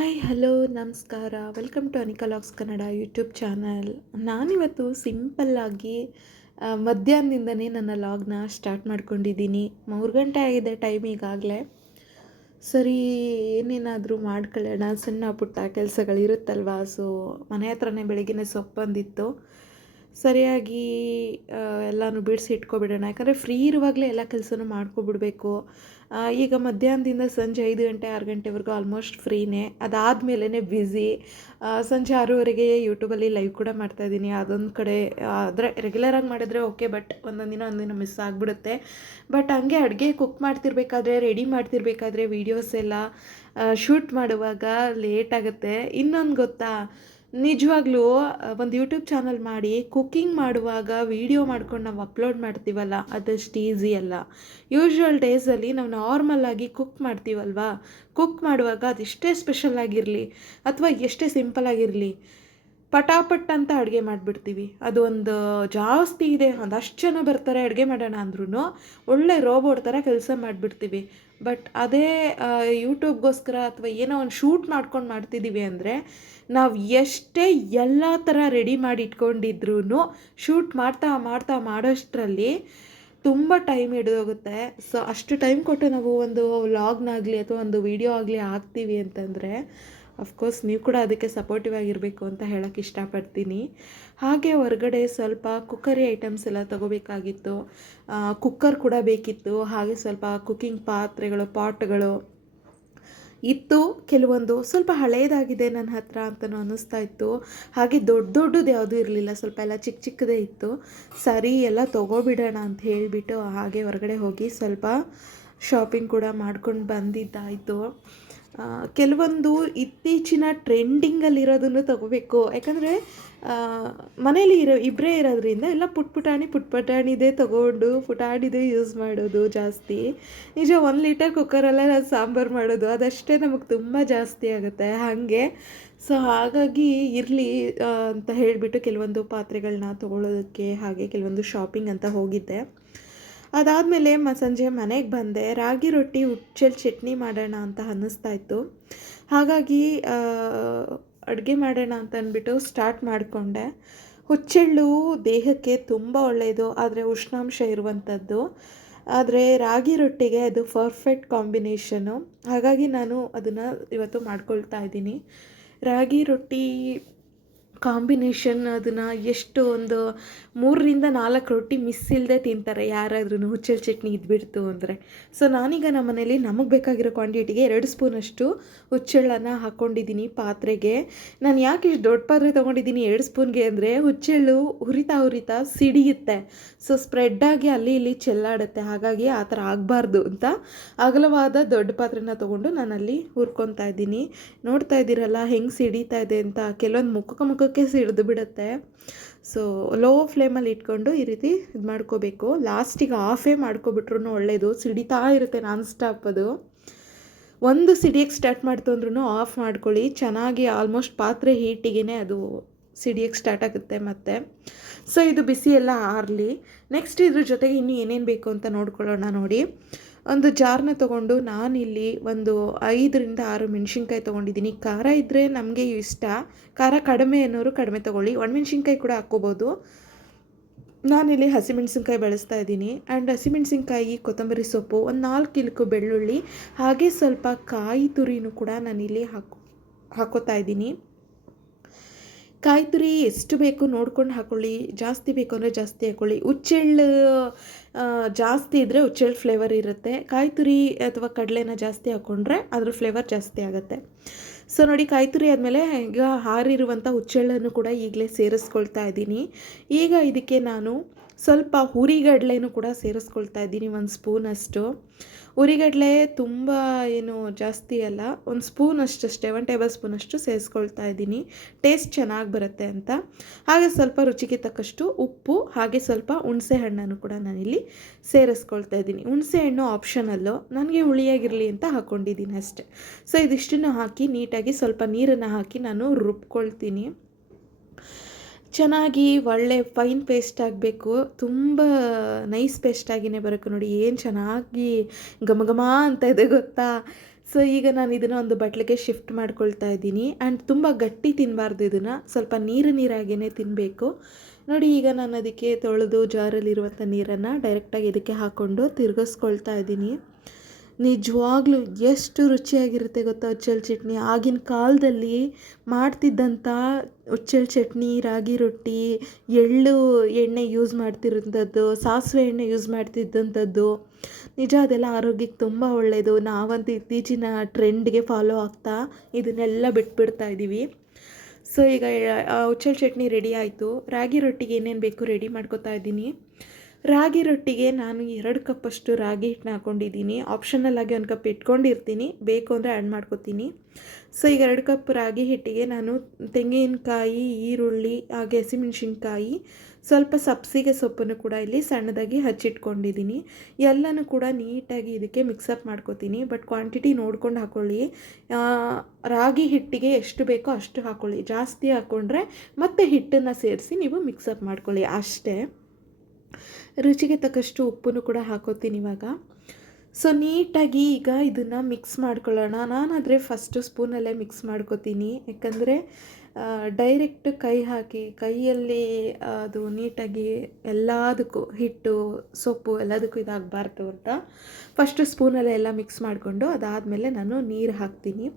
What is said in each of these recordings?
Hi, hello, ನಮಸ್ಕಾರ. Welcome to Anika logs Kannada YouTube channel. ನಾನಿವತ್ತು ಸಿಂಪಲ್ಲಾಗಿ ಮಧ್ಯಾಹ್ನದಿಂದನೇ ನನ್ನ ಲಾಗ್ನ ಸ್ಟಾರ್ಟ್ ಮಾಡ್ಕೊಂಡಿದ್ದೀನಿ. ಮೂರು ಗಂಟೆ ಆಗಿದೆ ಟೈಮ್ ಈಗಾಗಲೇ. ಸರಿ, ಏನೇನಾದರೂ ಮಾಡ್ಕೊಳ್ಳೋಣ. ಸಣ್ಣ ಪುಟ್ಟ ಕೆಲಸಗಳಿರುತ್ತಲ್ವಾ? ಸೊ, ಮನೆ ಹತ್ರನೇ ಬೆಳಗ್ಗೆನೇ ಸೊಪ್ಪಂದಿತ್ತು ಸರಿಯಾಗಿ ಎಲ್ಲನೂ ಬಿಡಿಸಿ ಇಟ್ಕೊಬಿಡೋಣ. ಯಾಕಂದರೆ ಫ್ರೀ ಇರುವಾಗಲೇ ಎಲ್ಲ ಕೆಲಸನೂ ಮಾಡ್ಕೊಬಿಡ್ಬೇಕು. ಈಗ ಮಧ್ಯಾಹ್ನದಿಂದ ಸಂಜೆ ಐದು ಗಂಟೆ, ಆರು ಗಂಟೆವರೆಗೂ ಆಲ್ಮೋಸ್ಟ್ ಫ್ರೀನೇ ಅದಾದಮೇಲೆ ಬ್ಯುಸಿ ಸಂಜೆ ಆರೂವರೆಗೆ ಯೂಟ್ಯೂಬಲ್ಲಿ ಲೈವ್ ಕೂಡ ಮಾಡ್ತಾಯಿದ್ದೀನಿ ಅದೊಂದು ಕಡೆ ಆದರೆ ರೆಗ್ಯುಲರಾಗಿ ಮಾಡಿದರೆ ಓಕೆ ಬಟ್ ಒಂದೊಂದು ದಿನ ಒಂದಿನ ಮಿಸ್ ಆಗಿಬಿಡುತ್ತೆ. ಬಟ್ ಹಂಗೆ ಅಡುಗೆ ಕುಕ್ ಮಾಡ್ತಿರ್ಬೇಕಾದ್ರೆ ರೆಡಿ ಮಾಡ್ತಿರ್ಬೇಕಾದ್ರೆ ವೀಡಿಯೋಸ್ ಎಲ್ಲ ಶೂಟ್ ಮಾಡುವಾಗ ಲೇಟ್ ಆಗುತ್ತೆ. ಇನ್ನೊಂದು ಗೊತ್ತಾ? ನಿಜವಾಗ್ಲೂ ಒಂದು ಯೂಟ್ಯೂಬ್ ಚಾನಲ್ ಮಾಡಿ ಕುಕ್ಕಿಂಗ್ ಮಾಡುವಾಗ ವೀಡಿಯೋ ಮಾಡ್ಕೊಂಡು ನಾವು ಅಪ್ಲೋಡ್ ಮಾಡ್ತೀವಲ್ಲ? ಅದಷ್ಟು ಈಸಿ ಅಲ್ಲ. ಯೂಶ್ವಲ್ ಡೇಸಲ್ಲಿ ನಾವು ನಾರ್ಮಲ್ ಆಗಿ ಕುಕ್ ಮಾಡ್ತೀವಲ್ವಾ? ಕುಕ್ ಮಾಡುವಾಗ ಅದೆಷ್ಟೇ ಸ್ಪೆಷಲ್ ಆಗಿರಲಿ, ಅಥವಾ ಎಷ್ಟೇ ಸಿಂಪಲ್ ಆಗಿರಲಿ ಪಟಾಪಟ್ ಅಂತ ಅಡುಗೆ ಮಾಡಿಬಿಡ್ತೀವಿ. ಅದು ಒಂದು ಜಾಸ್ತಿ ಇದೆ. ಒಂದಷ್ಟು ಜನ ಬರ್ತಾರೆ ಅಡುಗೆ ಮಾಡೋಣ ಅಂದ್ರೂ ಒಳ್ಳೆ ರೋಬೋಟ್ ಥರ ಕೆಲಸ ಮಾಡಿಬಿಡ್ತೀವಿ. ಬಟ್ ಅದೇ ಯೂಟ್ಯೂಬ್ಗೋಸ್ಕರ ಅಥವಾ ಏನೋ ಒಂದು ಶೂಟ್ ಮಾಡ್ಕೊಂಡು ಮಾಡ್ತಿದ್ದೀವಿ ಅಂದರೆ ನಾವು ಎಷ್ಟೇ ಎಲ್ಲ ಥರ ರೆಡಿ ಮಾಡಿ ಇಟ್ಕೊಂಡಿದ್ರೂ ಶೂಟ್ ಮಾಡ್ತಾ ಮಾಡ್ತಾ ಮಾಡೋಷ್ಟರಲ್ಲಿ ತುಂಬ ಟೈಮ್ ಹಿಡಿದೋಗುತ್ತೆ. ಸೊ ಅಷ್ಟು ಟೈಮ್ ಕೊಟ್ಟು ನಾವು ಒಂದು ವ್ಲಾಗ್ನಾಗಲಿ ಅಥವಾ ಒಂದು ವಿಡಿಯೋ ಆಗಲಿ ಹಾಕ್ತೀವಿ ಅಂತಂದರೆ ಅಫ್ಕೋರ್ಸ್ ನೀವು ಕೂಡ ಅದಕ್ಕೆ ಸಪೋರ್ಟಿವ್ ಆಗಿರಬೇಕು ಅಂತ ಹೇಳೋಕ್ಕೆ ಇಷ್ಟಪಡ್ತೀನಿ. ಹಾಗೆ ಹೊರಗಡೆ ಸ್ವಲ್ಪ ಕುಕ್ಕರಿ ಐಟಮ್ಸ್ ಎಲ್ಲ ತೊಗೋಬೇಕಾಗಿತ್ತು. ಕುಕ್ಕರ್ ಕೂಡ ಬೇಕಿತ್ತು. ಹಾಗೆ ಸ್ವಲ್ಪ ಕುಕ್ಕಿಂಗ್ ಪಾತ್ರೆಗಳು ಪಾಟ್ಗಳು ಇತ್ತು. ಕೆಲವೊಂದು ಸ್ವಲ್ಪ ಹಳೆಯದಾಗಿದೆ ನನ್ನ ಹತ್ರ ಅಂತಲೂ ಅನ್ನಿಸ್ತಾ ಇತ್ತು. ಹಾಗೆ ದೊಡ್ಡ ದೊಡ್ಡದು ಯಾವುದೂ ಇರಲಿಲ್ಲ. ಸ್ವಲ್ಪ ಎಲ್ಲ ಚಿಕ್ಕ ಚಿಕ್ಕದೇ ಇತ್ತು. ಸರಿ, ಎಲ್ಲ ತೊಗೊಬಿಡೋಣ ಅಂತ ಹೇಳಿಬಿಟ್ಟು ಹಾಗೆ ಹೊರಗಡೆ ಹೋಗಿ ಸ್ವಲ್ಪ ಶಾಪಿಂಗ್ ಕೂಡ ಮಾಡ್ಕೊಂಡು ಬಂದಿದ್ದಾಯಿತು. ಕೆಲವೊಂದು ಇತ್ತೀಚಿನ ಟ್ರೆಂಡಿಂಗಲ್ಲಿರೋದನ್ನು ತಗೋಬೇಕು. ಯಾಕಂದರೆ ಮನೇಲಿ ಇರೋ ಇಬ್ಬರೇ ಇರೋದ್ರಿಂದ ಎಲ್ಲ ಪುಟ್ ಪುಟಾಣಿ ಪುಟ್ ಪುಟಾಣಿದೇ ತೊಗೊಂಡು ಪುಟಾಣಿದೇ ಯೂಸ್ ಮಾಡೋದು ಜಾಸ್ತಿ. ನಿಜ ಒಂದು ಲೀಟರ್ ಕುಕ್ಕರಲ್ಲೇ ನಾನು ಸಾಂಬಾರು ಮಾಡೋದು, ಅದಷ್ಟೇ ನಮಗೆ ತುಂಬ ಜಾಸ್ತಿ ಆಗುತ್ತೆ. ಹಾಗೆ ಸೊ ಹಾಗಾಗಿ ಇರಲಿ ಅಂತ ಹೇಳಿಬಿಟ್ಟು ಕೆಲವೊಂದು ಪಾತ್ರೆಗಳನ್ನ ತೊಗೊಳೋದಕ್ಕೆ ಹಾಗೆ ಕೆಲವೊಂದು ಶಾಪಿಂಗ್ ಅಂತ ಹೋಗಿದ್ದೆ. ಅದಾದಮೇಲೆ ಮ, ಸಂಜೆ ಮನೆಗೆ ಬಂದೆ. ರಾಗಿ ರೊಟ್ಟಿ ಹುಚ್ಚೆಲ್ ಚಟ್ನಿ ಮಾಡೋಣ ಅಂತ ಅನ್ನಿಸ್ತಾ ಇತ್ತು. ಹಾಗಾಗಿ ಅಡುಗೆ ಮಾಡೋಣ ಅಂತ ಅಂದ್ಬಿಟ್ಟು ಸ್ಟಾರ್ಟ್ ಮಾಡಿಕೊಂಡೆ. ಹುಚ್ಚೆಳ್ಳು ದೇಹಕ್ಕೆ ತುಂಬ ಒಳ್ಳೆಯದು ಆದರೆ ಉಷ್ಣಾಂಶ ಇರುವಂಥದ್ದು ಆದರೆ ರಾಗಿ ರೊಟ್ಟಿಗೆ ಅದು ಪರ್ಫೆಕ್ಟ್ ಕಾಂಬಿನೇಷನು ಹಾಗಾಗಿ ನಾನು ಅದನ್ನು ಇವತ್ತು ಮಾಡ್ಕೊಳ್ತಾ ಇದ್ದೀನಿ. ರಾಗಿ ರೊಟ್ಟಿ ಕಾಂಬಿನೇಷನ್ ಅದನ್ನು ಎಷ್ಟು ಒಂದು ಮೂರರಿಂದ ನಾಲ್ಕು ರೊಟ್ಟಿ ಮಿಸ್ ಇಲ್ಲದೆ ತಿಂತಾರೆ ಯಾರಾದ್ರೂ ಹುಚ್ಚಲ್ ಚಟ್ನಿ ಇದ್ಬಿಡ್ತು ಅಂದರೆ. ಸೊ ನಾನೀಗ ನಮ್ಮ ಮನೇಲಿ ನಮಗೆ ಬೇಕಾಗಿರೋ ಕ್ವಾಂಟಿಟಿಗೆ ಎರಡು ಸ್ಪೂನಷ್ಟು ಹುಚ್ಚೆಳ್ಳನ್ನು ಹಾಕ್ಕೊಂಡಿದ್ದೀನಿ ಪಾತ್ರೆಗೆ. ನಾನು ಯಾಕೆ ಇಷ್ಟು ದೊಡ್ಡ ಪಾತ್ರೆ ತೊಗೊಂಡಿದ್ದೀನಿ ಎರಡು ಸ್ಪೂನ್ಗೆ ಅಂದರೆ ಹುಚ್ಚೆಳ್ಳು ಹುರಿತಾ ಹುರಿತಾ ಸಿಡಿಯುತ್ತೆ. ಸೊ ಸ್ಪ್ರೆಡ್ಡಾಗಿ ಅಲ್ಲಿ ಇಲ್ಲಿ ಚೆಲ್ಲಾಡುತ್ತೆ. ಹಾಗಾಗಿ ಆ ಥರ ಆಗಬಾರ್ದು ಅಂತ ಅಗಲವಾದ ದೊಡ್ಡ ಪಾತ್ರೆನ ತೊಗೊಂಡು ಅಲ್ಲಿ ಹುರ್ಕೊತಾ ಇದ್ದೀನಿ. ನೋಡ್ತಾ ಇದ್ದೀರಲ್ಲ, ಹೆಂಗೆ ಸಿಡಿತಾ ಇದೆ ಅಂತ. ಕೆಲವೊಂದು ಮುಖಕ್ಕೆ ಮುಖಕ್ಕೆ ಸಿಡಿದು ಬಿಡುತ್ತೆ. ಸೊ ಲೋ ಫ್ಲೇಮಲ್ಲಿ ಇಟ್ಕೊಂಡು ಈ ರೀತಿ ಇದು ಮಾಡ್ಕೋಬೇಕು. ಲಾಸ್ಟಿಗೆ ಆಫೇ ಮಾಡ್ಕೊಬಿಟ್ರು ಒಳ್ಳೆಯದು ಸಿಡಿತಾ ಇರುತ್ತೆ ನಾನ್ ಸ್ಟಾಪ್ ಅದು. ಒಂದು ಸಿಡಿಯಕ್ಕೆ ಸ್ಟಾರ್ಟ್ ಮಾಡ್ತು ಅಂದ್ರೂ ಆಫ್ ಮಾಡ್ಕೊಳ್ಳಿ. ಚೆನ್ನಾಗಿ ಆಲ್ಮೋಸ್ಟ್ ಪಾತ್ರೆ ಹೀಟಿಗೆ ಅದು ಸಿಡಿಯಕ್ಕೆ ಸ್ಟಾರ್ಟ್ ಆಗುತ್ತೆ ಮತ್ತೆ. ಸೊ ಇದು ಬಿಸಿ ಎಲ್ಲ ಆರಲಿ. ನೆಕ್ಸ್ಟ್ ಇದ್ರ ಜೊತೆಗೆ ಇನ್ನೂ ಏನೇನು ಬೇಕು ಅಂತ ನೋಡ್ಕೊಳ್ಳೋಣ ನೋಡಿ. ಒಂದು ಜಾರ್ನ ತೊಗೊಂಡು ನಾನಿಲ್ಲಿ ಒಂದು ಐದರಿಂದ ಆರು ಮೆಣಸಿನ್ಕಾಯಿ ತೊಗೊಂಡಿದ್ದೀನಿ. ಖಾರ ಇದ್ದರೆ ನಮಗೆ ಇಷ್ಟ. ಖಾರ ಕಡಿಮೆ ಅನ್ನೋರು ಕಡಿಮೆ ತೊಗೊಳ್ಳಿ. ಒಣಮೆಣ್ಸಿನ್ಕಾಯಿ ಕೂಡ ಹಾಕ್ಕೋಬೋದು. ನಾನಿಲ್ಲಿ ಹಸಿಮೆಣಸಿನ್ಕಾಯಿ ಬಳಸ್ತಾ ಇದ್ದೀನಿ. ಆ್ಯಂಡ್ ಹಸಿಮೆಣಸಿನ್ಕಾಯಿ ಕೊತ್ತಂಬರಿ ಸೊಪ್ಪು, ಒಂದು ನಾಲ್ಕು ಇಲ್ಕು ಬೆಳ್ಳುಳ್ಳಿ, ಹಾಗೆ ಸ್ವಲ್ಪ ಕಾಯಿ ತುರಿನೂ ಕೂಡ ನಾನಿಲ್ಲಿ ಹಾಕೋ ಹಾಕೋತಾ ಇದ್ದೀನಿ. ಕಾಯಿ ತುರಿ ಎಷ್ಟು ಬೇಕು ನೋಡ್ಕೊಂಡು ಹಾಕ್ಕೊಳ್ಳಿ ಜಾಸ್ತಿ ಬೇಕು ಅಂದರೆ ಜಾಸ್ತಿ ಹಾಕ್ಕೊಳ್ಳಿ ಹುಚ್ಚೆಳ್ಳು ಜಾಸ್ತಿ ಇದ್ದರೆ ಹುಚ್ಚೆಳ್ಳು ಫ್ಲೇವರ್ ಇರುತ್ತೆ. ಕಾಯ್ತುರಿ ಅಥವಾ ಕಡಲೆನ ಜಾಸ್ತಿ ಹಾಕ್ಕೊಂಡ್ರೆ ಅದ್ರ ಫ್ಲೇವರ್ ಜಾಸ್ತಿ ಆಗುತ್ತೆ. ಸೊ ನೋಡಿ ಕಾಯ್ತುರಿ ಆದಮೇಲೆ ಈಗ ಹಾರಿರುವಂಥ ಹುಚ್ಚೆಳ್ಳನ್ನು ಕೂಡ ಈಗಲೇ ಸೇರಿಸ್ಕೊಳ್ತಾ ಇದ್ದೀನಿ. ಈಗ ಇದಕ್ಕೆ ನಾನು ಸ್ವಲ್ಪ ಹುರಿಗಡಲೆನೂ ಕೂಡ ಸೇರಿಸ್ಕೊಳ್ತಾ ಇದ್ದೀನಿ, ಒಂದು ಸ್ಪೂನಷ್ಟು ಹುರಿಗಡಲೆ ತುಂಬ ಏನು ಜಾಸ್ತಿ ಅಲ್ಲ, ಒಂದು ಸ್ಪೂನ್ ಅಷ್ಟಷ್ಟೇ ಒನ್ ಟೇಬಲ್ ಸ್ಪೂನಷ್ಟು ಸೇರಿಸ್ಕೊಳ್ತಾ ಇದ್ದೀನಿ. ಟೇಸ್ಟ್ ಚೆನ್ನಾಗಿ ಬರುತ್ತೆ ಅಂತ. ಹಾಗೆ ಸ್ವಲ್ಪ ರುಚಿಗೆ ತಕ್ಕಷ್ಟು ಉಪ್ಪು, ಹಾಗೆ ಸ್ವಲ್ಪ ಹುಣಸೆ ಹಣ್ಣನ್ನು ಕೂಡ ನಾನಿಲ್ಲಿ ಸೇರಿಸ್ಕೊಳ್ತಾ ಇದ್ದೀನಿ. ಹುಣಸೆ ಹಣ್ಣು ಆಪ್ಷನಲ್ಲು ನನಗೆ ಹುಳಿಯಾಗಿರಲಿ ಅಂತ ಹಾಕ್ಕೊಂಡಿದ್ದೀನಿ ಅಷ್ಟೆ. ಸೊ ಇದಿಷ್ಟನ್ನು ಹಾಕಿ ನೀಟಾಗಿ ಸ್ವಲ್ಪ ನೀರನ್ನು ಹಾಕಿ ನಾನು ರುಬ್ಕೊಳ್ತೀನಿ. ಚೆನ್ನಾಗಿ ಒಳ್ಳೆ ಫೈನ್ ಪೇಸ್ಟ್ ಆಗಬೇಕು. ತುಂಬ ನೈಸ್ ಪೇಸ್ಟ್ ಆಗಿನೇ ಬರಬೇಕು ನೋಡಿ, ಏನು ಚೆನ್ನಾಗಿ ಘಮ ಘಮ ಅಂತ ಇದೆ ಗೊತ್ತಾ? ಸೊ ಈಗ ನಾನು ಇದನ್ನು ಒಂದು ಬಟ್ಲಿಗೆ ಶಿಫ್ಟ್ ಮಾಡ್ಕೊಳ್ತಾ ಇದ್ದೀನಿ. ಆ್ಯಂಡ್ ತುಂಬ ಗಟ್ಟಿ ತಿನ್ನಬಾರ್ದು ಇದನ್ನು. ಸ್ವಲ್ಪ ನೀರು ನೀರಾಗೇ ತಿನ್ನಬೇಕು ನೋಡಿ, ಈಗ ನಾನು ಅದಕ್ಕೆ ತೊಳೆದು ಜಾರಲ್ಲಿರುವಂಥ ನೀರನ್ನು ಡೈರೆಕ್ಟಾಗಿ ಇದಕ್ಕೆ ಹಾಕ್ಕೊಂಡು ತಿರುಗಿಸ್ಕೊಳ್ತಾ ಇದ್ದೀನಿ. ನಿಜವಾಗ್ಲೂ ಎಷ್ಟು ರುಚಿಯಾಗಿರುತ್ತೆ ಗೊತ್ತಾ ಉಚ್ಚಲ್ ಚಟ್ನಿ? ಆಗಿನ ಕಾಲದಲ್ಲಿ ಮಾಡ್ತಿದ್ದಂಥ ಉಚ್ಚಲ್ ಚಟ್ನಿ, ರಾಗಿ ರೊಟ್ಟಿ, ಎಳ್ಳು ಎಣ್ಣೆ ಯೂಸ್ ಮಾಡ್ತಿರೋಂಥದ್ದು ಸಾಸಿವೆ ಎಣ್ಣೆ ಯೂಸ್ ಮಾಡ್ತಿದ್ದಂಥದ್ದು. ನಿಜ ಅದೆಲ್ಲ ಆರೋಗ್ಯಕ್ಕೆ ತುಂಬ ಒಳ್ಳೆಯದು ನಾವಂತೂ ಇತ್ತೀಚಿನ ಟ್ರೆಂಡ್ಗೆ ಫಾಲೋ ಆಗ್ತಾ ಇದನ್ನೆಲ್ಲ ಬಿಟ್ಬಿಡ್ತಾ ಇದ್ದೀವಿ ಸೊ ಈಗ ಉಚ್ಚಲ್ ಚಟ್ನಿ ರೆಡಿ ಆಯಿತು. ರಾಗಿ ರೊಟ್ಟಿಗೆ ಏನೇನು ಬೇಕು ರೆಡಿ ಮಾಡ್ಕೋತಾ ಇದ್ದೀನಿ ರಾಗಿ ರೊಟ್ಟಿಗೆ ನಾನು ಎರಡು ಕಪ್ಪಷ್ಟು ರಾಗಿ ಹಿಟ್ಟನ್ನ ಹಾಕ್ಕೊಂಡಿದ್ದೀನಿ ಆಪ್ಷನಲ್ ಆಗಿ ಒಂದು ಕಪ್ ಇಟ್ಕೊಂಡಿರ್ತೀನಿ. ಬೇಕು ಅಂದರೆ ಆ್ಯಡ್ ಮಾಡ್ಕೊತೀನಿ. ಸೊ ಈಗ ಎರಡು ಕಪ್ ರಾಗಿ ಹಿಟ್ಟಿಗೆ ನಾನು ತೆಂಗಿನಕಾಯಿ, ಈರುಳ್ಳಿ, ಹಾಗೆ ಹಸಿಮೆಣ್ಸಿನ್ಕಾಯಿ, ಸ್ವಲ್ಪ ಸಬ್ಸಿಗೆ ಸೊಪ್ಪನ್ನು ಕೂಡ ಇಲ್ಲಿ ಸಣ್ಣದಾಗಿ ಹಚ್ಚಿಟ್ಕೊಂಡಿದ್ದೀನಿ. ಎಲ್ಲನೂ ಕೂಡ ನೀಟಾಗಿ ಇದಕ್ಕೆ ಮಿಕ್ಸಪ್ ಮಾಡ್ಕೊತೀನಿ. ಬಟ್ ಕ್ವಾಂಟಿಟಿ ನೋಡ್ಕೊಂಡು ಹಾಕ್ಕೊಳ್ಳಿ ರಾಗಿ ಹಿಟ್ಟಿಗೆ ಎಷ್ಟು ಬೇಕೋ ಅಷ್ಟು ಹಾಕ್ಕೊಳ್ಳಿ ಜಾಸ್ತಿ ಹಾಕ್ಕೊಂಡ್ರೆ ಮತ್ತೆ ಹಿಟ್ಟನ್ನು ಸೇರಿಸಿ ನೀವು ಮಿಕ್ಸಪ್ ಮಾಡ್ಕೊಳ್ಳಿ. ಅಷ್ಟೇ. ರುಚಿಗೆ ತಕ್ಕಷ್ಟು ಉಪ್ಪನ್ನು ಕೂಡ ಹಾಕೋತೀನಿ ಇವಾಗ. ಸೊ ನೀಟಾಗಿ ಈಗ ಇದನ್ನು ಮಿಕ್ಸ್ ಮಾಡ್ಕೊಳ್ಳೋಣ. ನಾನಾದರೆ ಫಸ್ಟು ಸ್ಪೂನಲ್ಲೇ ಮಿಕ್ಸ್ ಮಾಡ್ಕೋತೀನಿ. ಯಾಕಂದರೆ ಡೈರೆಕ್ಟ್ ಕೈ ಹಾಕಿ, ಕೈಯಲ್ಲಿ ಅದು ನೀಟಾಗಿ ಎಲ್ಲದಕ್ಕೂ ಹಿಟ್ಟು, ಸೊಪ್ಪು ಎಲ್ಲದಕ್ಕೂ ಇದಾಗಬಾರ್ದು ಅಂತ ಫಸ್ಟು ಸ್ಪೂನಲ್ಲೇ ಎಲ್ಲ ಮಿಕ್ಸ್ ಮಾಡಿಕೊಂಡು ಅದಾದಮೇಲೆ ನಾನು ನೀರು ಹಾಕ್ತೀನಿ.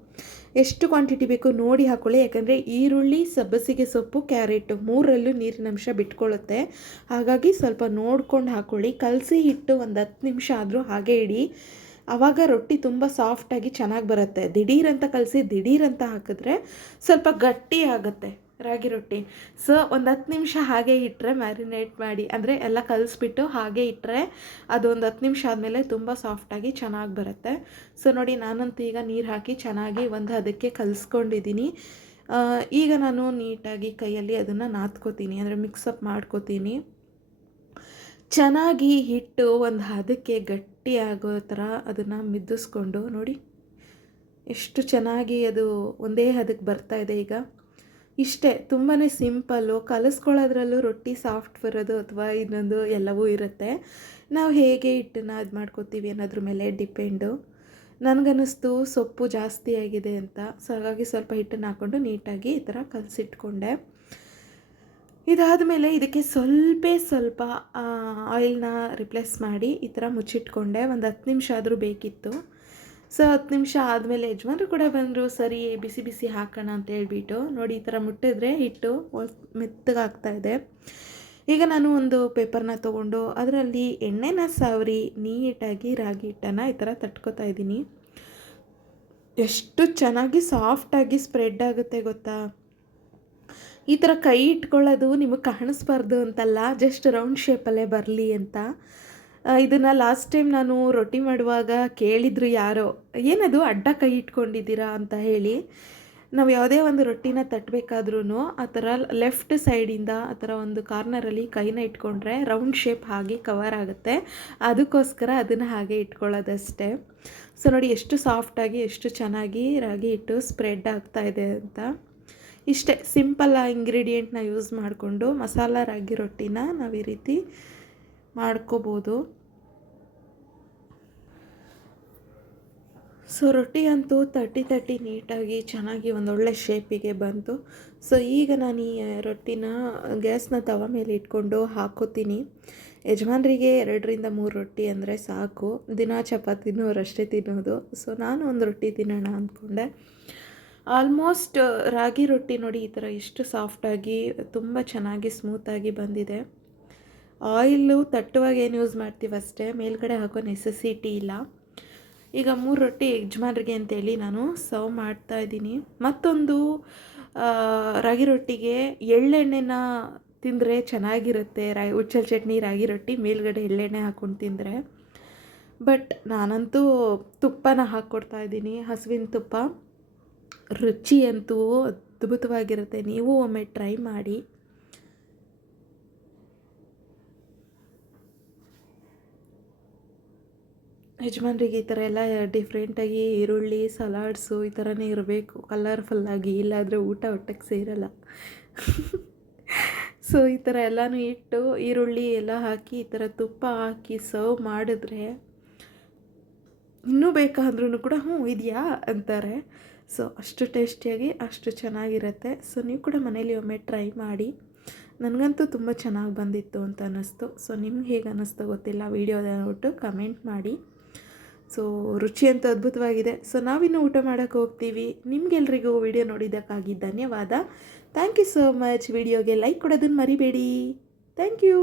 ಎಷ್ಟು ಕ್ವಾಂಟಿಟಿ ಬೇಕು ನೋಡಿ ಹಾಕ್ಕೊಳ್ಳಿ ಯಾಕಂದರೆ ಈರುಳ್ಳಿ, ಸಬ್ಬಸಿಗೆ ಸೊಪ್ಪು ಕ್ಯಾರೆಟು ಮೂರರಲ್ಲೂ ನೀರಿನ ಅಂಶ ಬಿಟ್ಕೊಳ್ಳುತ್ತೆ ಹಾಗಾಗಿ ಸ್ವಲ್ಪ ನೋಡ್ಕೊಂಡು ಹಾಕೊಳ್ಳಿ. ಕಲಸಿ ಹಿಟ್ಟು ಒಂದು ಹತ್ತು ನಿಮಿಷ ಆದರೂ ಹಾಗೆ ಇಡಿ. ಆವಾಗ ರೊಟ್ಟಿ ತುಂಬ ಸಾಫ್ಟಾಗಿ ಚೆನ್ನಾಗಿ ಬರುತ್ತೆ. ದಿಢೀರಂತ ಕಲಸಿ ದಿಢೀರಂತ ಹಾಕಿದ್ರೆ ಸ್ವಲ್ಪ ಗಟ್ಟಿ ಆಗುತ್ತೆ. ರಾಗಿ ರೊಟ್ಟಿ. ಸೊ ಒಂದು ಹತ್ತು ನಿಮಿಷ ಹಾಗೆ ಇಟ್ಟರೆ ಮ್ಯಾರಿನೇಟ್ ಮಾಡಿ, ಅಂದರೆ ಎಲ್ಲ ಕಲಿಸ್ಬಿಟ್ಟು ಹಾಗೆ ಇಟ್ಟರೆ ಅದು ಒಂದು ಹತ್ತು ನಿಮಿಷ ಆದಮೇಲೆ ತುಂಬ ಸಾಫ್ಟಾಗಿ ಚೆನ್ನಾಗಿ ಬರುತ್ತೆ. ಸೊ ನೋಡಿ ನಾನಂತೂ ಈಗ ನೀರು ಹಾಕಿ ಚೆನ್ನಾಗಿ ಒಂದು ಅದಕ್ಕೆ ಕಲಿಸ್ಕೊಂಡಿದ್ದೀನಿ ಈಗ ನಾನು ನೀಟಾಗಿ ಕೈಯಲ್ಲಿ ಅದನ್ನು ನಾದ್ಕೋತೀನಿ, ಅಂದರೆ ಮಿಕ್ಸಪ್ ಮಾಡ್ಕೋತೀನಿ. ಚೆನ್ನಾಗಿ ಹಿಟ್ಟು ಒಂದು ಹದಕ್ಕೆ ಗಟ್ಟಿ ಆಗೋ ಥರ ಅದನ್ನು ಮಿದ್ದಿಸ್ಕೊಂಡು ನೋಡಿ, ಎಷ್ಟು ಚೆನ್ನಾಗಿ ಅದು ಒಂದೇ ಹದಕ್ಕೆ ಬರ್ತಾ ಇದೆ ಈಗ. ಇಷ್ಟೇ ತುಂಬಾ ಸಿಂಪಲ್ಲು, ಕಲಿಸ್ಕೊಳ್ಳೋದ್ರಲ್ಲೂ ರೊಟ್ಟಿ, ಸಾಫ್ಟ್ ಬರೋದು ಅಥವಾ ಇನ್ನೊಂದು ಎಲ್ಲವೂ ಇರುತ್ತೆ. ನಾವು ಹೇಗೆ ಹಿಟ್ಟನ್ನು ಇದು ಮಾಡ್ಕೋತೀವಿ ಅನ್ನೋದ್ರ ಮೇಲೆ ಡಿಪೆಂಡು. ನನಗನ್ನಿಸ್ತು ಸೊಪ್ಪು ಜಾಸ್ತಿ ಆಗಿದೆ ಅಂತ, ಸೊ ಹಾಗಾಗಿ ಸ್ವಲ್ಪ ಹಿಟ್ಟನ್ನು ಹಾಕ್ಕೊಂಡು ನೀಟಾಗಿ ಈ ಥರ ಕಲಸಿಟ್ಕೊಂಡೆ. ಇದಾದ ಮೇಲೆ ಇದಕ್ಕೆ ಸ್ವಲ್ಪ ಸ್ವಲ್ಪ ಆಯಿಲ್ನ ರಿಪ್ಲೇಸ್ ಮಾಡಿ ಈ ಥರ ಮುಚ್ಚಿಟ್ಕೊಂಡೆ. ಒಂದು ಹತ್ತು ನಿಮಿಷ ಆದರೂ ಬೇಕಿತ್ತು. ಸೊ ಹತ್ತು ನಿಮಿಷ ಆದಮೇಲೆ ಯಜಮಾನ್ರು ಕೂಡ ಬಂದರು, ಸರಿ ಬಿಸಿ ಬಿಸಿ ಹಾಕೋಣ ಅಂತ ಹೇಳ್ಬಿಟ್ಟು ನೋಡಿ ಈ ಥರ ಮುಟ್ಟಿದ್ರೆ ಹಿಟ್ಟು ಮೆತ್ತಗಾಗ್ತಾ ಇದೆ. ಈಗ ನಾನು ಒಂದು ಪೇಪರ್ನ ತೊಗೊಂಡು ಅದರಲ್ಲಿ ಎಣ್ಣೆನ ಸಾವರಿ, ನೀಟಾಗಿ ರಾಗಿ ಹಿಟ್ಟನ್ನು ಈ ಥರ ತಟ್ಕೋತಾ ಇದ್ದೀನಿ. ಎಷ್ಟು ಚೆನ್ನಾಗಿ ಸಾಫ್ಟಾಗಿ ಸ್ಪ್ರೆಡ್ ಆಗುತ್ತೆ ಗೊತ್ತಾ? ಈ ಥರ ಕೈ ಇಟ್ಕೊಳ್ಳೋದು ನಿಮಗೆ ಕಾಣಿಸ್ಬಾರ್ದು ಅಂತಲ್ಲ, ಜಸ್ಟ್ ರೌಂಡ್ ಶೇಪಲ್ಲೇ ಬರಲಿ ಅಂತ. ಇದನ್ನು ಲಾಸ್ಟ್ ಟೈಮ್ ನಾನು ರೊಟ್ಟಿ ಮಾಡುವಾಗ ಕೇಳಿದ್ರು ಯಾರೋ, ಏನದು ಅಡ್ಡ ಕೈ ಇಟ್ಕೊಂಡಿದ್ದೀರಾ? ಅಂತ ಹೇಳಿ, ನಾವು ಯಾವುದೇ ಒಂದು ರೊಟ್ಟಿನ ತಟ್ಟಬೇಕಾದ್ರೂ ಆ ಥರ ಲೆಫ್ಟ್ ಸೈಡಿಂದ ಆ ಥರ ಒಂದು ಕಾರ್ನರಲ್ಲಿ ಕೈನ ಇಟ್ಕೊಂಡ್ರೆ ರೌಂಡ್ ಶೇಪ್ ಹಾಗೆ ಕವರ್ ಆಗುತ್ತೆ. ಅದಕ್ಕೋಸ್ಕರ ಅದನ್ನು ಹಾಗೆ ಇಟ್ಕೊಳ್ಳೋದಷ್ಟೇ. ಸೊ ನೋಡಿ, ಎಷ್ಟು ಸಾಫ್ಟಾಗಿ ಎಷ್ಟು ಚೆನ್ನಾಗಿ ರಾಗಿ ಇಟ್ಟು ಸ್ಪ್ರೆಡ್ ಆಗ್ತಾ ಇದೆ ಅಂತ. ಇಷ್ಟೇ ಸಿಂಪಲ್ ಇಂಗ್ರೀಡಿಯೆಂಟ್ನ ಯೂಸ್ ಮಾಡಿಕೊಂಡು ಮಸಾಲ ರಾಗಿ ರೊಟ್ಟಿನ ನಾವು ಈ ರೀತಿ ಮಾಡ್ಕೋಬೋದು. ಸೊ ರೊಟ್ಟಿ ಅಂತೂ ತಟ್ಟಿ ತಟ್ಟಿ ನೀಟಾಗಿ ಚೆನ್ನಾಗಿ ಒಂದೊಳ್ಳೆ ಶೇಪಿಗೆ ಬಂತು. ಸೊ ಈಗ ನಾನು ಈ ರೊಟ್ಟಿನ ಗ್ಯಾಸ್ನ ತವ ಮೇಲೆ ಇಟ್ಕೊಂಡು ಹಾಕೋತೀನಿ. ಯಜಮಾನ್ರಿಗೆ ಎರಡರಿಂದ ಮೂರು ರೊಟ್ಟಿ ಅಂದರೆ ಸಾಕು. ದಿನ ಚಪಾತಿನೂ ಅವರಷ್ಟೇ ತಿನ್ನೋದು. ಸೊ ನಾನು ಒಂದು ರೊಟ್ಟಿ ತಿನ್ನೋಣ ಅಂದ್ಕೊಂಡೆ ಆಲ್ಮೋಸ್ಟ್ ರಾಗಿ ರೊಟ್ಟಿ ನೋಡಿ ಈ ಥರ ಎಷ್ಟು ಸಾಫ್ಟಾಗಿ, ತುಂಬ ಚೆನ್ನಾಗಿ ಸ್ಮೂತಾಗಿ ಬಂದಿದೆ. ಆಯಿಲು ತಟ್ಟುವಾಗ ಏನು ಯೂಸ್ ಮಾಡ್ತೀವಷ್ಟೇ? ಮೇಲ್ಗಡೆ ಹಾಕೋ ನೆಸೆಸಿಟಿ ಇಲ್ಲ. ಈಗ ಮೂರು ರೊಟ್ಟಿ ಯಜಮಾನ್ರಿಗೆ ಅಂತೇಳಿ ನಾನು ಸರ್ವ್ ಮಾಡ್ತಾ ಇದ್ದೀನಿ. ಮತ್ತೊಂದು ರಾಗಿ ರೊಟ್ಟಿಗೆ ಎಳ್ಳೆಣ್ಣೆನ ತಿಂದರೆ ಚೆನ್ನಾಗಿರುತ್ತೆ. ರಾ ಉಚ್ಚಲ್ ಚಟ್ನಿ, ರಾಗಿ ರೊಟ್ಟಿ, ಮೇಲ್ಗಡೆ ಎಳ್ಳೆಣ್ಣೆ ಹಾಕ್ಕೊಂಡು ತಿಂದರೆ. ಬಟ್ ನಾನಂತೂ ತುಪ್ಪನ ಹಾಕ್ಕೊಡ್ತಾ ಇದ್ದೀನಿ. ಹಸುವಿನ ತುಪ್ಪ. ರುಚಿ ಅಂತೂ ಅದ್ಭುತವಾಗಿರುತ್ತೆ. ನೀವು ಒಮ್ಮೆ ಟ್ರೈ ಮಾಡಿ. ಯಜಮಾನ್ರಿಗೆ ಈ ಥರ ಎಲ್ಲ ಡಿಫ್ರೆಂಟಾಗಿ ಈರುಳ್ಳಿ, ಸಲಾಡ್ಸು ಈ ಥರನೇ ಇರಬೇಕು. ಕಲರ್ಫುಲ್ಲಾಗಿ ಇಲ್ಲಾದರೆ ಊಟ ಹೊಟ್ಟೆಗೆ ಸೇರಲ್ಲ. ಸೊ ಈ ಥರ ಎಲ್ಲನೂ ಇಟ್ಟು ಈರುಳ್ಳಿ ಎಲ್ಲ ಹಾಕಿ, ಈ ಥರ ತುಪ್ಪ ಹಾಕಿ ಸರ್ವ್ ಮಾಡಿದ್ರೆ ಇನ್ನೂ ಬೇಕಾದ್ರೂ ಕೂಡ, ಹ್ಞೂ, ಇದೆಯಾ ಅಂತಾರೆ. ಸೊ ಅಷ್ಟು ಟೇಸ್ಟಿಯಾಗಿ, ಅಷ್ಟು ಚೆನ್ನಾಗಿರುತ್ತೆ. ಸೊ ನೀವು ಕೂಡ ಮನೇಲಿ ಒಮ್ಮೆ ಟ್ರೈ ಮಾಡಿ. ನನಗಂತೂ ತುಂಬ ಚೆನ್ನಾಗಿ ಬಂದಿತ್ತು ಅಂತ ಅನ್ನಿಸ್ತು. ಸೊ ನಿಮ್ಗೆ ಹೇಗೆ ಅನ್ನಿಸ್ತು ಗೊತ್ತಿಲ್ಲ. ವೀಡಿಯೋದ ನೋಟು ಕಮೆಂಟ್ ಮಾಡಿ. ಸೊ ರುಚಿ ಅಂತ ಅದ್ಭುತವಾಗಿದೆ. ಸೊ ನಾವಿನ್ನು ಊಟ ಮಾಡೋಕ್ಕೆ ಹೋಗ್ತೀವಿ. ನಿಮಗೆಲ್ರಿಗೂ ವಿಡಿಯೋ ನೋಡಿದ್ದಕ್ಕಾಗಿ ಧನ್ಯವಾದ. ಥ್ಯಾಂಕ್ ಯು ಸೋ ಮಚ್ ವಿಡಿಯೋಗೆ ಲೈಕ್ ಕೊಡೋದನ್ನು ಮರಿಬೇಡಿ. Thank you